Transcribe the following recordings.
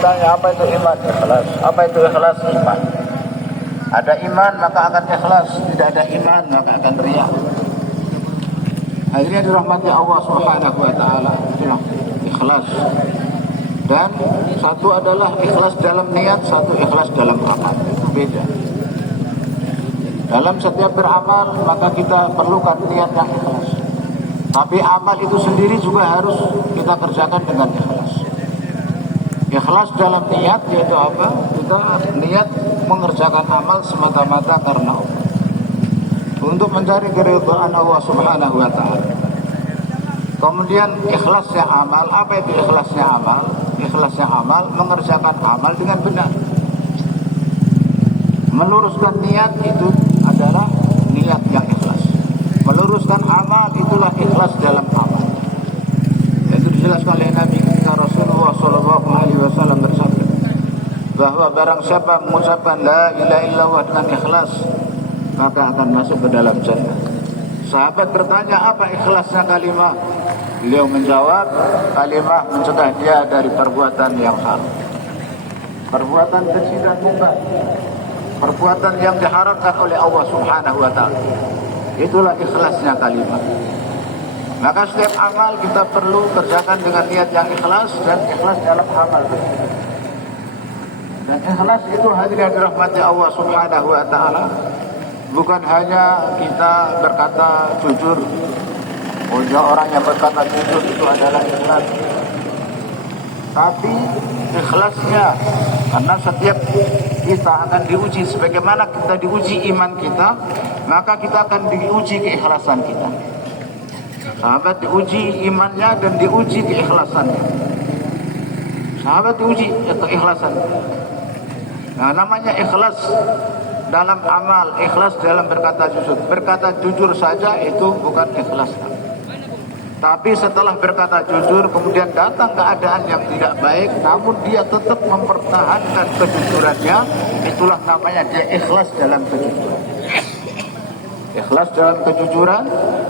ditanya apa itu iman? Ikhlas. Apa itu ikhlas? Iman. Ada iman maka akan ikhlas, tidak ada iman maka akan riya. Hadirin dirahmati Allah Subhanahu wa taala, itulah ikhlas. Dan satu adalah ikhlas dalam niat, satu ikhlas dalam amal. Itu beda. Dalam setiap beramal maka kita perlukan niat yang ikhlas. Tapi amal itu sendiri juga harus kita kerjakan dengan ikhlas. Ikhlas dalam niat yaitu apa? Kita niat mengerjakan amal semata-mata karena Allah, untuk mencari keridhaan Allah Subhanahu wa taala. Kemudian ikhlasnya amal, apa itu ikhlasnya amal? Ikhlasnya amal mengerjakan amal dengan benar. Meluruskan niat itu adalah niat yang ikhlas. Meluruskan amal itulah ikhlas dalam amal. Itu dijelaskan oleh Nabi kita Rasulullah SAW bersabda bahwa barang siapa mengucapkan la ilaha illallah dengan ikhlas maka akan masuk ke dalam jannah. Sahabat bertanya apa ikhlasnya kalimat? Beliau menjawab, kalimat mencegah dia dari perbuatan yang haram, perbuatan keji dan mungkar, perbuatan yang diharamkan oleh Allah Subhanahu wa taala. Itulah ikhlasnya kalimat. Maka setiap amal kita perlu kerjakan dengan niat yang ikhlas dan ikhlas dalam amal. Dan ikhlas itu hadirin dirahmati Allah Subhanahu wa taala. Bukan hanya kita berkata jujur. Orang yang berkata jujur itu adalah ikhlas. Tapi ikhlasnya, karena setiap kita akan diuji sebagaimana kita diuji iman kita, maka kita akan diuji keikhlasan kita. Sahabat diuji imannya dan diuji keikhlasannya. Sahabat diuji keikhlasannya. Nah, namanya ikhlas dalam amal, ikhlas dalam berkata jujur. Berkata jujur saja itu bukan ikhlas. Tapi setelah berkata jujur kemudian datang keadaan yang tidak baik, namun dia tetap mempertahankan kejujurannya, itulah namanya dia ikhlas dalam kejujuran. Ikhlas dalam kejujuran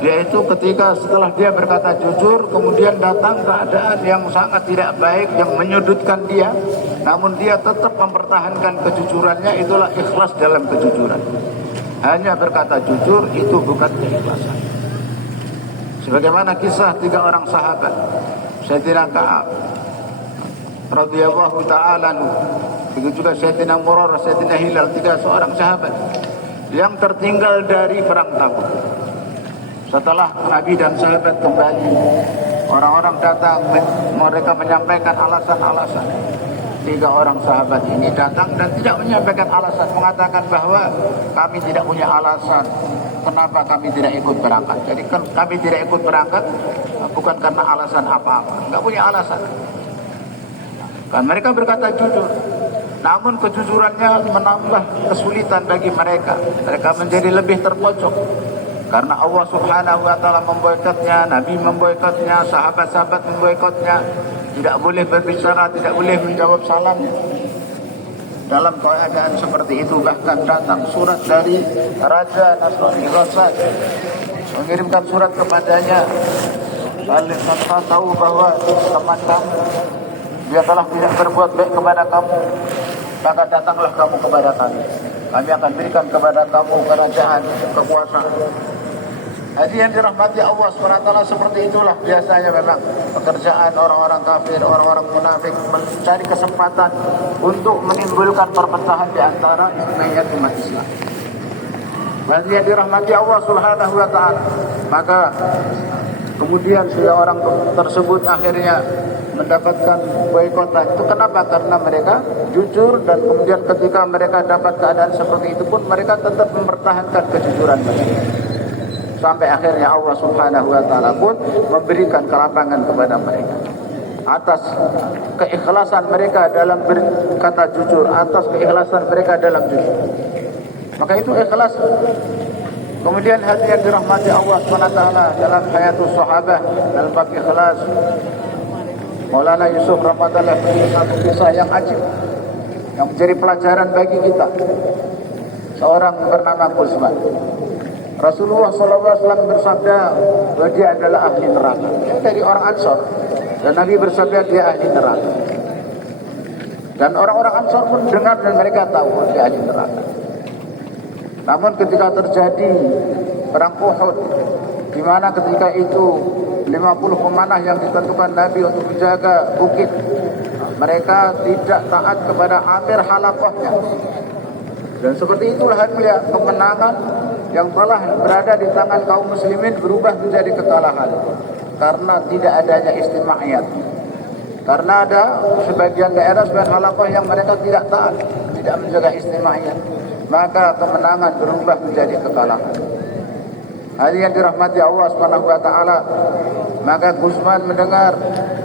yaitu ketika setelah dia berkata jujur kemudian datang keadaan yang sangat tidak baik yang menyudutkan dia, namun dia tetap mempertahankan kejujurannya, itulah ikhlas dalam kejujuran. Hanya berkata jujur itu bukan keikhlasan. Sebagaimana kisah 3 orang sahabat, Sayyidina Ka'ab radhiyallahu ta'ala anhu, begitu juga Sayyidina Murarah, Sayyidina Hilal, 3 seorang sahabat yang tertinggal dari perang Tabuk. Setelah Nabi dan sahabat kembali, orang-orang datang, mereka menyampaikan alasan-alasan. 3 orang sahabat ini datang dan tidak menyampaikan alasan, mengatakan bahwa kami tidak punya alasan kenapa kami tidak ikut berangkat. Jadi kami tidak ikut berangkat bukan karena alasan apa-apa, nggak punya alasan. Kan mereka berkata jujur, namun kejujurannya menambah kesulitan bagi mereka. Mereka menjadi lebih terpojok karena Allah Subhanahu wa taala memboikotnya, Nabi memboikotnya, sahabat-sahabat memboikotnya. Tidak boleh berbicara, tidak boleh menjawab salamnya. Dalam keadaan seperti itu bahkan datang surat dari Raja Nasrani Rasad, mengirimkan surat kepadanya. Balik kita tahu bahwa teman kamu dia telah tidak berbuat baik kepada kamu, maka datanglah kamu kepada kami. Kami akan berikan kepada kamu kerajaan, kekuasaan. Jadi yang dirahmati Allah SWT, seperti itulah biasanya memang pekerjaan orang-orang kafir, orang-orang munafik, mencari kesempatan untuk menimbulkan perpecahan di antara umat Islam. Jadi yang dirahmati Allah SWT, maka kemudian seorang tersebut akhirnya mendapatkan boikotan. Itu kenapa? Karena mereka jujur, dan kemudian ketika mereka dapat keadaan seperti itu pun mereka tetap mempertahankan kejujuran mereka. Sampai akhirnya Allah Subhanahu wa taala pun memberikan kelapangan kepada mereka atas keikhlasan mereka dalam berkata jujur, atas keikhlasan mereka dalam jujur. Maka itu ikhlas. Kemudian hati yang dirahmati Allah SWT dalam hayatus sahabah, dalam bab ikhlas, Maulana Yusuf Ramadhanlah punya satu kisah yang ajib yang menjadi pelajaran bagi kita. Seorang bernama Quzman. Rasulullah SAW bersabda bahwa dia adalah ahli neraka. Dia dari orang Ansor, dan Nabi bersabda dia ahli neraka. Dan orang-orang Ansor pun dengar dan mereka tahu dia ahli neraka. Namun ketika terjadi perang Uhud, di mana ketika itu 50 pemanah yang ditentukan Nabi untuk menjaga bukit, mereka tidak taat kepada Amir Halaqahnya. Dan seperti itulah ya, kemenangan yang telah berada di tangan kaum muslimin berubah menjadi kekalahan karena tidak adanya istimaiyat. Karena ada sebagian daerah sebagian Halaqah yang mereka tidak taat, tidak menjaga istimaiyat, maka kemenangan berubah menjadi kekalahan. Hadirin yang dirahmati Allah Subhanahu wa taala, maka Gusman mendengar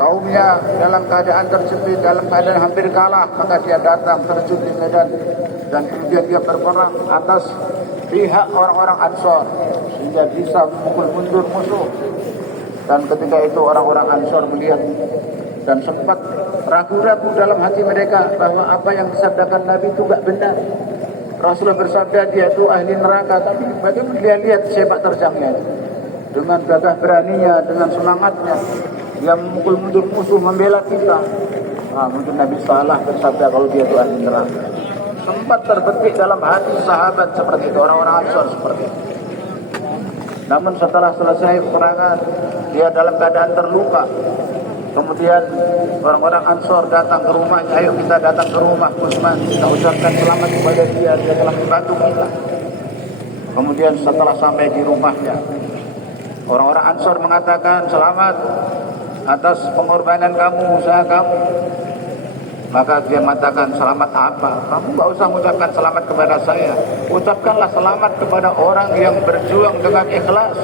kaumnya dalam keadaan terjepit, dalam keadaan hampir kalah, maka dia datang terjun di medan dan kemudian dia berperang atas pihak orang-orang Ansor sehingga bisa memukul mundur musuh. Dan ketika itu orang-orang Ansor melihat dan sempat ragu-ragu dalam hati mereka bahwa apa yang disabdakan Nabi itu enggak benar. Rasulullah bersabda dia itu ahli neraka, tapi bagaimana dia lihat sepak terjangnya dengan gagah beraninya, dengan semangatnya dia memukul mundur musuh, membela kita. Mungkin Nabi salah bersabda kalau dia itu ahli neraka. Sempat terbetik dalam hati sahabat seperti itu, orang-orang Ansor seperti itu. Namun setelah selesai peperangan, dia dalam keadaan terluka. Kemudian orang-orang Ansor datang ke rumahnya, ayo kita datang ke rumah Gusman, kita ucapkan selamat kepada dia telah membantu kita. Kemudian setelah sampai di rumahnya, orang-orang Ansor mengatakan selamat atas pengorbanan kamu, usaha kamu. Maka dia mengatakan selamat apa? Kamu gak usah mengucapkan selamat kepada saya, ucapkanlah selamat kepada orang yang berjuang dengan ikhlas.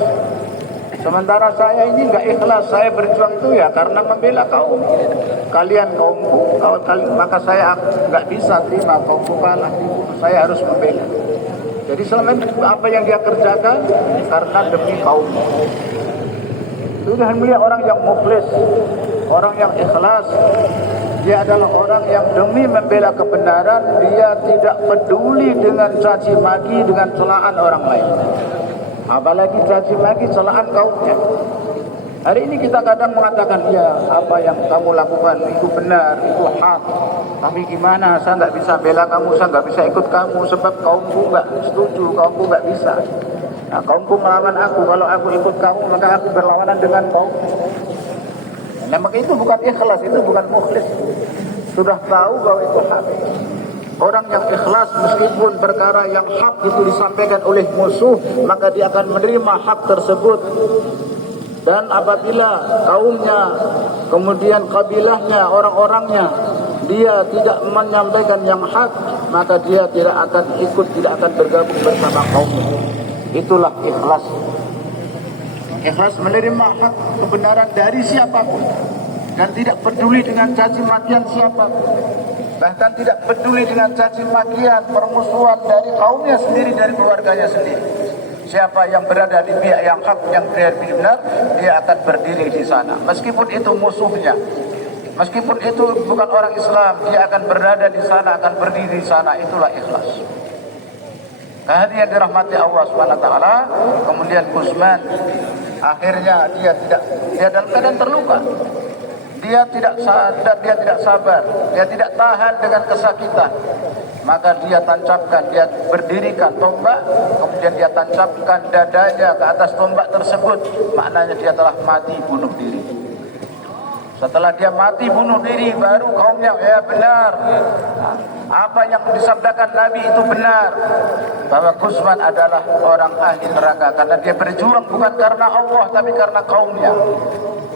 Sementara saya ini enggak ikhlas, saya berjuang itu ya karena membela kaum. Kalian kaumku, maka saya enggak bisa terima kaumku kalah. Saya harus membela. Jadi selama ini apa yang dia kerjakan karena demi kaum. Sudah melihat orang yang mukhlis, orang yang ikhlas. Dia adalah orang yang demi membela kebenaran, dia tidak peduli dengan caci maki, dengan celaan orang lain. Apalagi caci maki celaan kaumnya. Hari ini kita kadang mengatakan ya apa yang kamu lakukan itu benar, itu hak. Tapi gimana, saya nggak bisa bela kamu, saya nggak bisa ikut kamu sebab kaumku nggak setuju, kaumku nggak bisa. Nah, kaumku melawan aku, kalau aku ikut kamu maka aku berlawanan dengan kaum. Nah, maka itu bukan ikhlas, itu bukan mukhlis. Sudah tahu bahwa itu hak. Orang yang ikhlas meskipun perkara yang hak itu disampaikan oleh musuh, maka dia akan menerima hak tersebut. Dan apabila kaumnya, kemudian kabilahnya, orang-orangnya, dia tidak menyampaikan yang hak, maka dia tidak akan ikut, tidak akan bergabung bersama kaumnya. Itulah ikhlas. Ikhlas menerima hak kebenaran dari siapapun dan tidak peduli dengan caci makian siapapun. Bahkan tidak peduli dengan caci makian, permusuhan dari kaumnya sendiri, dari keluarganya sendiri. Siapa yang berada di pihak yang hak, yang benar, dia akan berdiri di sana. Meskipun itu musuhnya, meskipun itu bukan orang Islam, dia akan berada di sana, akan berdiri di sana. Itulah ikhlas. Hadirin dirahmati Allah SWT. Kemudian Gusman akhirnya dia dalam keadaan terluka. Dia tidak sadar, dia tidak sabar, dia tidak tahan dengan kesakitan. Maka dia tancapkan, dia berdirikan tombak, kemudian dia tancapkan dadanya ke atas tombak tersebut. Maknanya dia telah mati bunuh diri. Setelah dia mati bunuh diri, baru kaumnya ya benar. Apa yang disabdakan Nabi itu benar, bahwa Gusman adalah orang ahli neraka karena dia berjuang bukan karena Allah tapi karena kaumnya.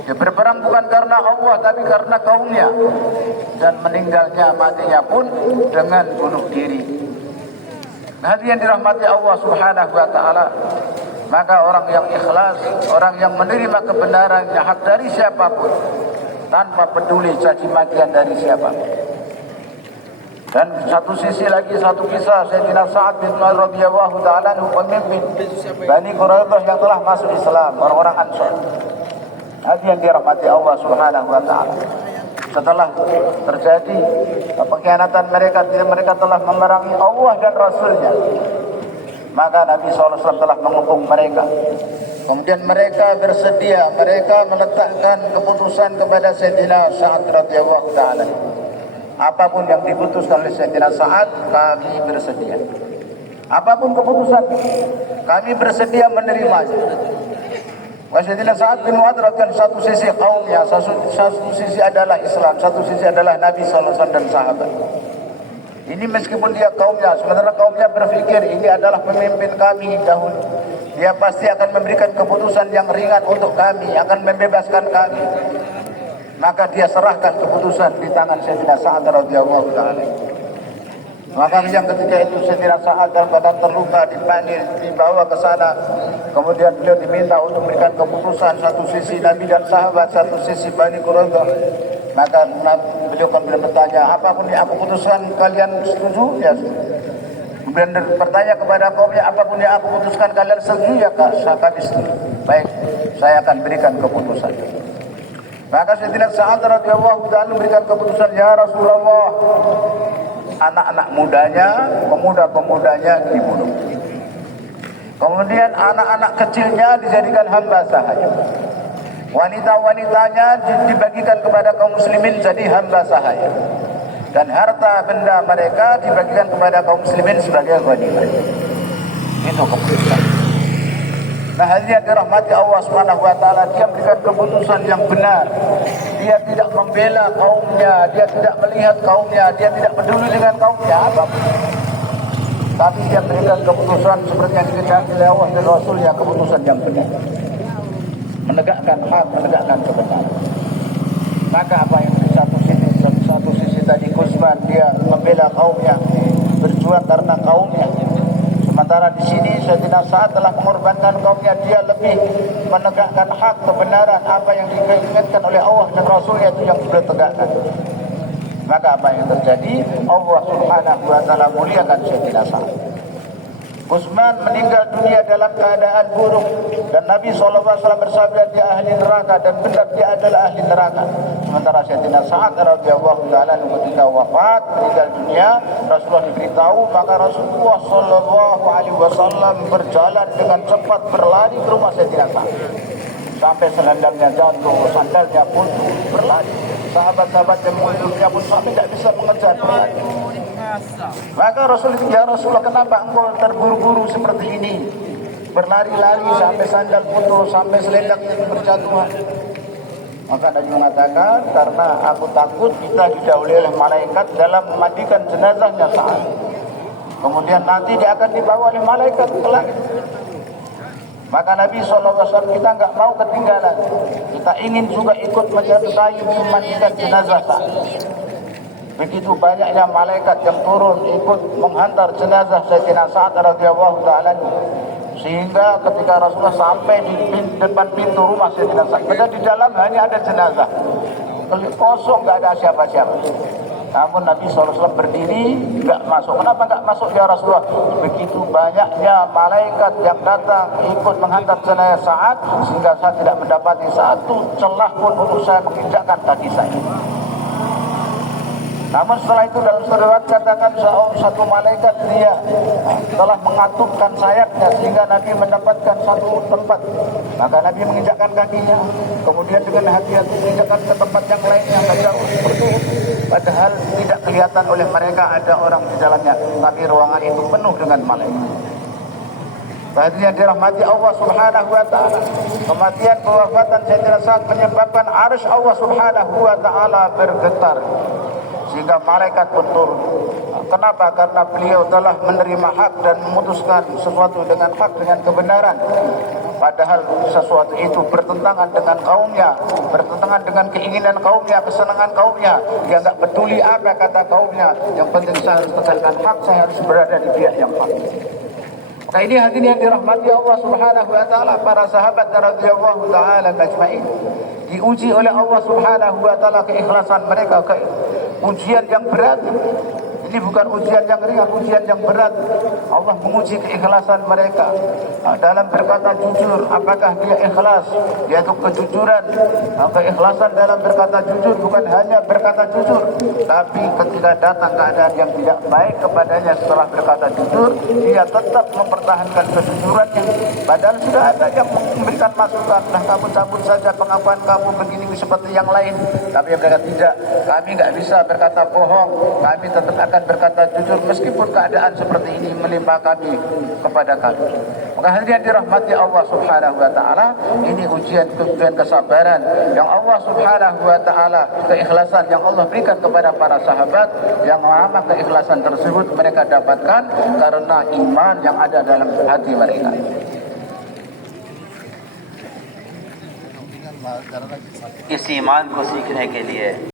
Dia berperang bukan karena Allah tapi karena kaumnya, dan meninggalnya, matinya pun dengan bunuh diri. Hadirin dirahmati Allah Subhanahu wa taala, maka orang yang ikhlas, orang yang menerima kebenaran yang hak dari siapapun tanpa peduli caci makian dari siapapun. Dan satu sisi lagi, satu kisah Sayyidina Sa'ad bin Mu'adz radhiyallahu ta'ala anhu, pemimpin Bani Quraidah yang telah masuk Islam, orang-orang Ansor. Hati yang dirahmati Allah Subhanahu wa taala. Setelah terjadi pengkhianatan mereka telah memerangi Allah dan Rasulnya. Maka Nabi SAW telah menghukum mereka. Kemudian mereka bersedia, mereka meletakkan keputusan kepada Sayyidina Sa'ad radhiyallahu ta'ala. apapun yang diputuskan oleh Sayyidina Sa'ad, kami bersedia. Apapun keputusan, kami bersedia menerimanya. Sayyidina Sa'ad bin Mu'adz radhiyallahu anhu, satu sisi kaumnya, satu sisi adalah Islam, satu sisi adalah Nabi SAW dan sahabat. Ini meskipun dia kaumnya, sementara kaumnya berpikir ini adalah pemimpin kami dahulu, dia pasti akan memberikan keputusan yang ringan untuk kami, akan membebaskan kami. Maka dia serahkan keputusan di tangan Sayyidina Sa'ad radhiyallahu ta'ala. Maka yang ketika itu Sayyidina Sa'ad dalam keadaan terluka, dipanggil, dibawa ke sana. Kemudian beliau diminta untuk memberikan keputusan, satu sisi Nabi dan sahabat, satu sisi Bani Quraidah. Maka beliau kemudian bertanya, apapun yang aku putuskan kalian setuju? Ya. Kemudian bertanya kepada kaumnya, apapun yang aku putuskan kalian setuju? Ya kak, kami setuju. Baik, saya akan berikan keputusan. Maka Sayyidina Sa'ad radhiyallahu ta'ala memberikan keputusan, ya Rasulullah, anak-anak mudanya, pemuda-pemudanya dibunuh. Kemudian anak-anak kecilnya dijadikan hamba sahaya. Wanita-wanitanya dibagikan kepada kaum muslimin jadi hamba sahaya. Dan harta benda mereka dibagikan kepada kaum muslimin sebagai ghanimah. Itu keputusan. Nah, hadirin dirahmati Allah Subhanahu wa taala, dia memberikan keputusan yang benar. Dia tidak membela kaumnya, dia tidak melihat kaumnya, dia tidak peduli dengan kaumnya apapun. Tapi dia memberikan keputusan seperti yang dikehendaki oleh Allah dan Rasulnya, keputusan yang benar. Menegakkan hak, menegakkan kebenaran. Maka apa yang di satu sisi tadi Kusman, dia membela kaumnya, berjuang karena kaumnya. Sementara di sini Sayyidina Sa'ad telah mengorbankan kaumnya, dia lebih menegakkan hak, kebenaran, apa yang diinginkan oleh Allah dan Rasulnya itu yang beliau tegakkan. Maka apa yang terjadi? Allah Subhanahu wa ta'ala muliakan Sayyidina Sa'ad. Utsman meninggal dunia dalam keadaan buruk dan Nabi SAW bersabda dia ahli neraka, dan benar dia adalah ahli neraka. Sementara Sayyidina Sa'ad radhiyallahu ta'ala ketika wafat meninggal dunia, Rasulullah diberitahu, maka Rasulullah SAW berjalan dengan cepat berlari ke rumah Sayyidina Sa'ad sampai selendangnya jatuh, sandalnya pun berlari. Sahabat-sahabat yang mengikutinya pun sampai tidak bisa mengejar berlari. Maka ya Rasulullah, kenapa engkau terburu-buru seperti ini, berlari-lari sampai sandal putus, sampai selendangnya berjatuhan? Maka Nabi mengatakan, karena aku takut kita didahului oleh malaikat dalam memandikan jenazahnya Sa'ad. Kemudian nanti dia akan dibawa oleh malaikat ke langit. Maka Nabi SAW, kita enggak mau ketinggalan, kita ingin juga ikut menyertai memandikan jenazah Sa'ad. Begitu banyaknya malaikat yang turun ikut menghantar jenazah Sayyidina Sa'ad radhiyallahu ta'ala, sehingga ketika Rasulullah sampai di depan pintu rumah Sayyidina Sa'ad, padahal di dalam hanya ada jenazah kosong, enggak ada siapa-siapa. Namun Nabi SAW berdiri, enggak masuk. Kenapa enggak masuk ya Rasulullah? Begitu banyaknya malaikat yang datang ikut menghantar jenazah Sa'ad, sehingga saya tidak mendapati satu celah pun untuk saya menginjakkan kaki saya. Namun setelah itu dalam riwayat katakan satu malaikat dia telah mengatupkan sayapnya sehingga Nabi mendapatkan satu tempat. Maka Nabi menginjakkan kakinya, kemudian dengan hati-hati menginjakkan ke tempat yang lainnya, menjauh seperti itu. Padahal tidak kelihatan oleh mereka ada orang di dalamnya, tapi ruangan itu penuh dengan malaikat. Hadirin dirahmati Allah Subhanahu wa ta'ala, kematian kewafatan Sayyidina Sa'ad menyebabkan arsy Allah Subhanahu wa ta'ala bergetar, sehingga malaikat pun turun. Kenapa? Karena beliau telah menerima hak dan memutuskan sesuatu dengan hak, dengan kebenaran. Padahal sesuatu itu bertentangan dengan kaumnya, bertentangan dengan keinginan kaumnya, kesenangan kaumnya. Dia enggak peduli apa kata kaumnya. Yang penting saya harus tegakkan hak, saya harus berada di pihak yang hak. Nah, ini hadirin yang dirahmati Allah Subhanahu wa ta'ala, para sahabat radhiyallahu ta'ala ajma'in diuji oleh Allah Subhanahu wa ta'ala keikhlasan mereka, ujian yang berat. Ini bukan ujian yang ringan, ujian yang berat. Allah menguji keikhlasan mereka dalam berkata jujur. Apakah dia ikhlas, yaitu kejujuran. Keikhlasan dalam berkata jujur bukan hanya berkata jujur, tapi ketika datang keadaan yang tidak baik kepadanya setelah berkata jujur, dia tetap mempertahankan kejujurannya. Padahal sudah ada yang memberikan masukan, nah kamu cabut saja pengakuan kamu begini seperti yang lain. Tapi mereka tidak, kami nggak bisa berkata bohong, kami tetap akan berkata jujur meskipun keadaan seperti ini menimpa kami kepada kami. Maka hadirin dirahmati Allah Subhanahu wa taala, ini ujian kesabaran yang Allah Subhanahu wa taala, keikhlasan yang Allah berikan kepada para sahabat, yang lama keikhlasan tersebut mereka dapatkan karena iman yang ada dalam hati mereka. इस ईमान को सीखने के लिए